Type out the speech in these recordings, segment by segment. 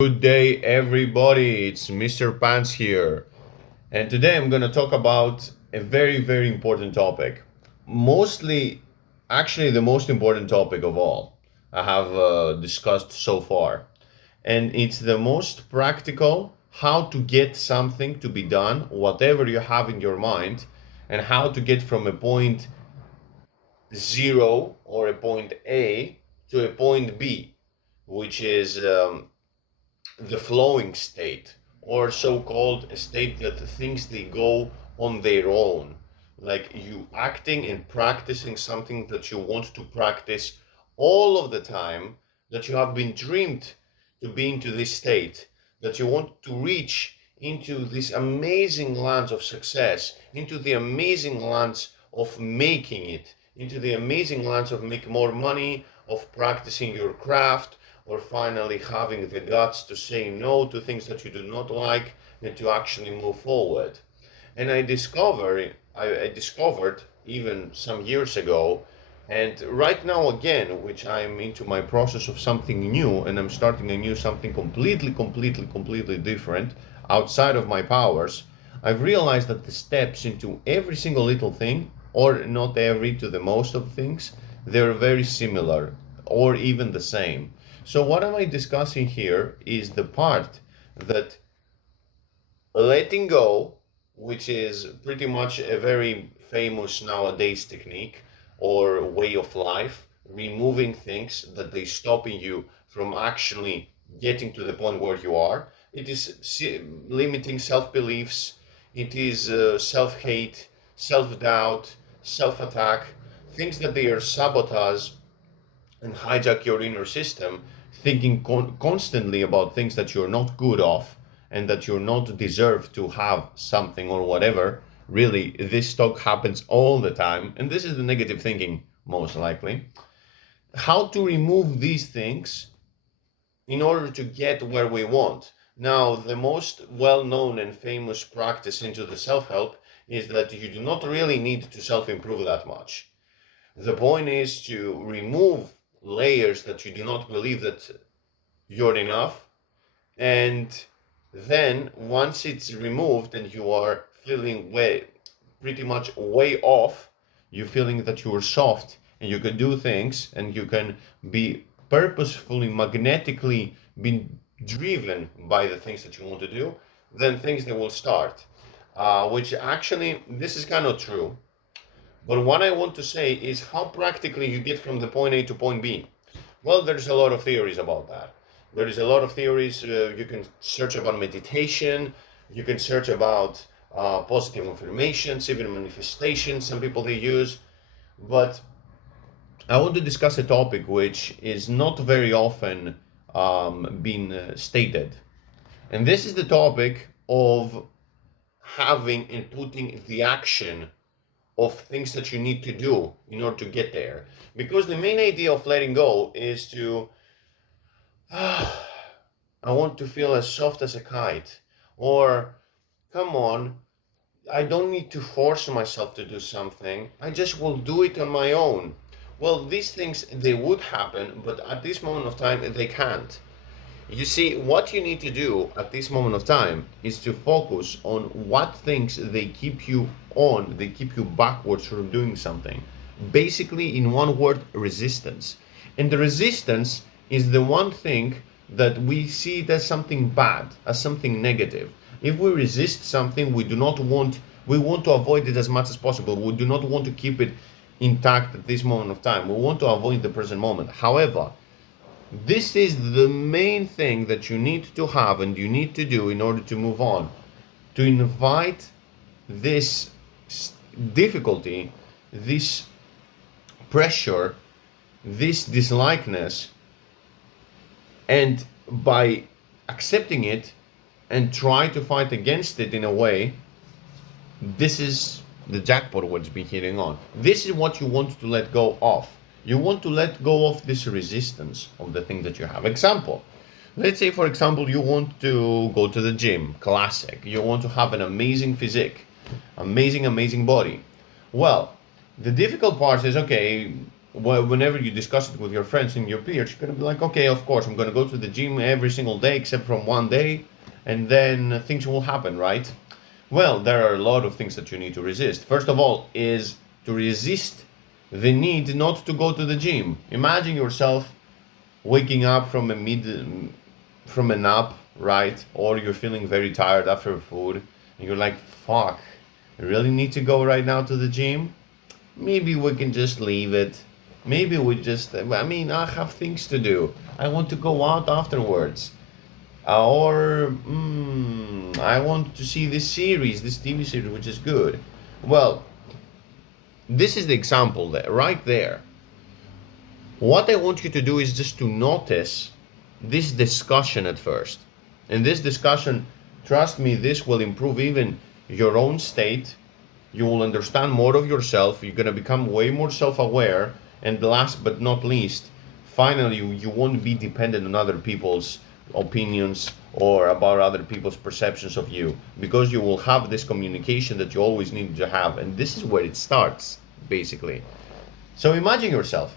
Good day, everybody. It's Mr. Pants here. And today I'm going to talk about a very, very important topic. Mostly, actually, the most important topic of all I have discussed so far. And it's the most practical how to get something to be done, whatever you have in your mind, and how to get from a point zero or a point A to a point B, which is the flowing state, or so-called a state that things they go on their own, like you acting and practicing something that you want to practice all of the time, that you have been dreamed to be into this state, that you want to reach into this amazing lands of success, into the amazing lands of making it, into the amazing lands of make more money, of practicing your craft, or finally having the guts to say no to things that you do not like and to actually move forward. And I discovered even some years ago, and right now again, which I'm into my process of something new, and I'm starting a new something completely different outside of my powers. I've realized that the steps into every single little thing, or not every, to the most of things, they're very similar or even the same. So what am I discussing here is the part that letting go, which is pretty much a very famous nowadays technique or way of life, removing things that they stopping you from actually getting to the point where you are. It is limiting self-beliefs, it is self-hate, self-doubt, self-attack, things that they are sabotage and hijack your inner system, thinking constantly about things that you're not good of and that you're not deserve to have something or whatever. Really, this talk happens all the time, and this is the negative thinking, most likely. How to remove these things in order to get where we want. Now, the most well known and famous practice into the self help is that you do not really need to self improve that much. The point is to remove layers that you do not believe that you're enough, and then once it's removed and you are feeling way pretty much way off, you're feeling that you are soft and you can do things and you can be purposefully, magnetically being driven by the things that you want to do, then things they will start. Which actually, this is kind of true. But what I want to say is how practically you get from the point A to point B. Well, there's a lot of theories about that. There is a lot of theories. You can search about meditation. You can search about positive affirmations, even manifestation. Some people they use. But I want to discuss a topic which is not very often been stated. And this is the topic of having and putting the action of things that you need to do in order to get there. Because the main idea of letting go is to, I want to feel as soft as a kite. Or, come on, I don't need to force myself to do something. I just will do it on my own. Well, these things, they would happen, but at this moment of time, they can't. You see, what you need to do at this moment of time is to focus on what things they keep you backwards from doing something. Basically, in one word, resistance. And the resistance is the one thing that we see it as something bad, as something negative. If we resist something, we want to avoid it as much as possible. We do not want to keep it intact at this moment of time. We want to avoid the present moment. However, this is the main thing that you need to have and you need to do in order to move on. To invite this difficulty, this pressure, this dislikeness, and by accepting it and try to fight against it in a way, this is the jackpot what's been hitting on. This is what you want to let go of. You want to let go of this resistance of the thing that you have. Example, let's say for example you want to go to the gym, classic. You want to have an amazing physique, amazing body. Well, the difficult part is, okay, whenever you discuss it with your friends and your peers, you're going to be like, okay, of course, I'm going to go to the gym every single day except from one day, and then things will happen, right? Well, there are a lot of things that you need to resist. First of all, is to resist the need not to go to the gym. Imagine yourself waking up from a nap, right? Or you're feeling very tired after food, and you're like, fuck, I really need to go right now to the gym? Maybe we can just leave it. Maybe we just, I mean, I have things to do. I want to go out afterwards. Or, I want to see this series, this TV series, which is good. Well, this is the example there, right there. What I want you to do is just to notice this discussion at first. In this discussion, trust me, this will improve even your own state. You will understand more of yourself. You're going to become way more self aware. And last but not least, finally, you won't be dependent on other people's opinions or about other people's perceptions of you, because you will have this communication that you always need to have. And this is where it starts, basically. So imagine yourself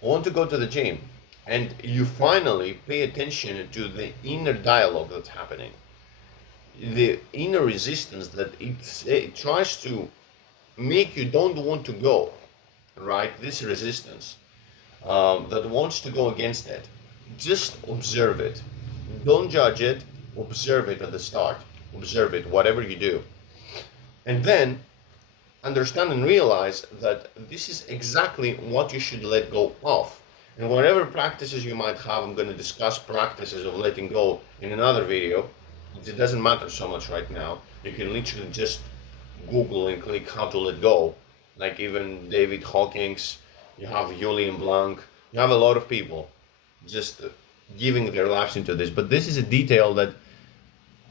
want to go to the gym, and you finally pay attention to the inner dialogue that's happening, the inner resistance that it tries to make you don't want to go, right? This resistance that wants to go against it. Just observe it. Don't judge it. Observe it at the start. Observe it, whatever you do. And then understand and realize that this is exactly what you should let go of. And whatever practices you might have, I'm going to discuss practices of letting go in another video. It doesn't matter so much right now. You can literally just Google and click how to let go. Like even David Hawkins, you have Julian Blanc, you have a lot of people just giving their lives into this. But this is a detail that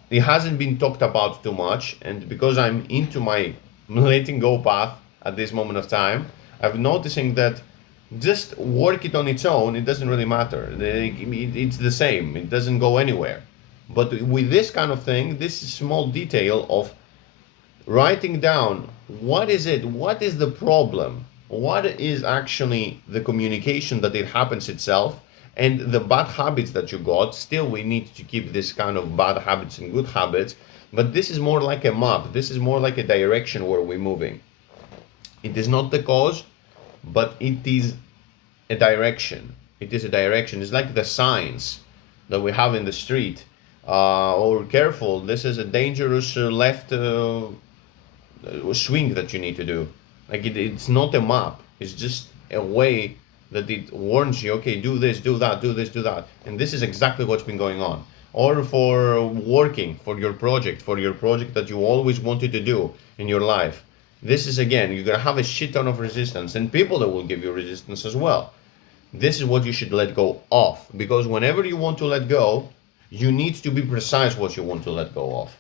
it hasn't been talked about too much, and because I'm into my letting go path at this moment of time, I'm noticing that just work it on its own, it doesn't really matter. It's the same, it doesn't go anywhere. But with this kind of thing, this small detail of writing down what is it, what is the problem, what is actually the communication that it happens itself, and the bad habits that you got. Still, we need to keep this kind of bad habits and good habits, but this is more like a map, this is more like a direction where we're moving. It is not the cause, but it is a direction. It is a direction. It's like the signs that we have in the street, or careful, this is a dangerous left swing that you need to do. Like it's not a map, it's just a way that it warns you, okay, do this, do that, do this, do that. And this is exactly what's been going on. Or for working for your project that you always wanted to do in your life. This is, again, you're going to have a shit ton of resistance and people that will give you resistance as well. This is what you should let go of, because whenever you want to let go, you need to be precise what you want to let go of.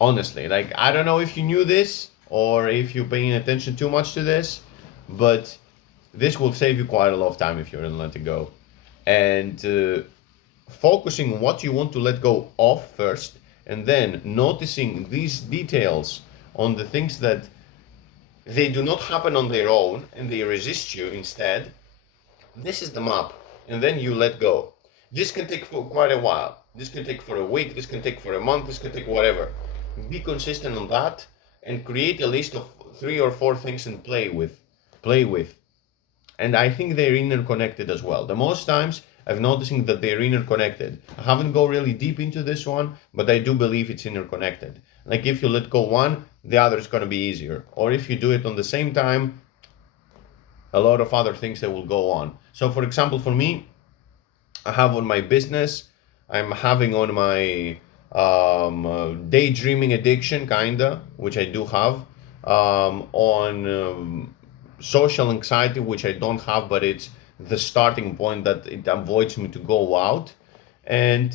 Honestly, like, I don't know if you knew this or if you're paying attention too much to this, but this will save you quite a lot of time if you're letting go. And focusing on what you want to let go of first, and then noticing these details on the things that they do not happen on their own and they resist you instead. This is the map, and then you let go. This can take for quite a while. This can take for a week, this can take for a month, this can take whatever. Be consistent on that and create a list of 3 or 4 things and play with. And I think they're interconnected as well. The most times I've noticing that they're interconnected. I haven't go really deep into this one, but I do believe it's interconnected. Like if you let go one, the other is going to be easier. Or if you do it on the same time, a lot of other things that will go on. So for example, for me, I have on my business, I'm having on my daydreaming addiction, kinda, which I do have, on social anxiety, which I don't have, but it's the starting point that it avoids me to go out. And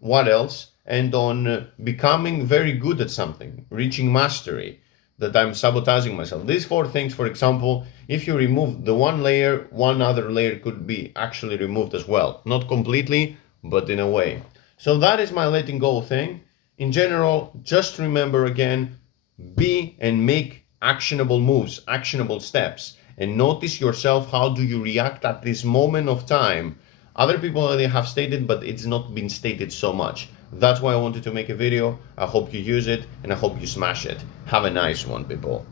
what else? And on becoming very good at something, reaching mastery, that I'm sabotaging myself. These 4 things, for example, if you remove the one layer, one other layer could be actually removed as well. Not completely, but in a way. So that is my letting go thing. In general, just remember again, be and make actionable moves, actionable steps. and notice yourself. How do you react at this moment of time? Other people already have stated, but it's not been stated so much. That's why I wanted to make a video. I hope you use it, and I hope you smash it. Have a nice one, people.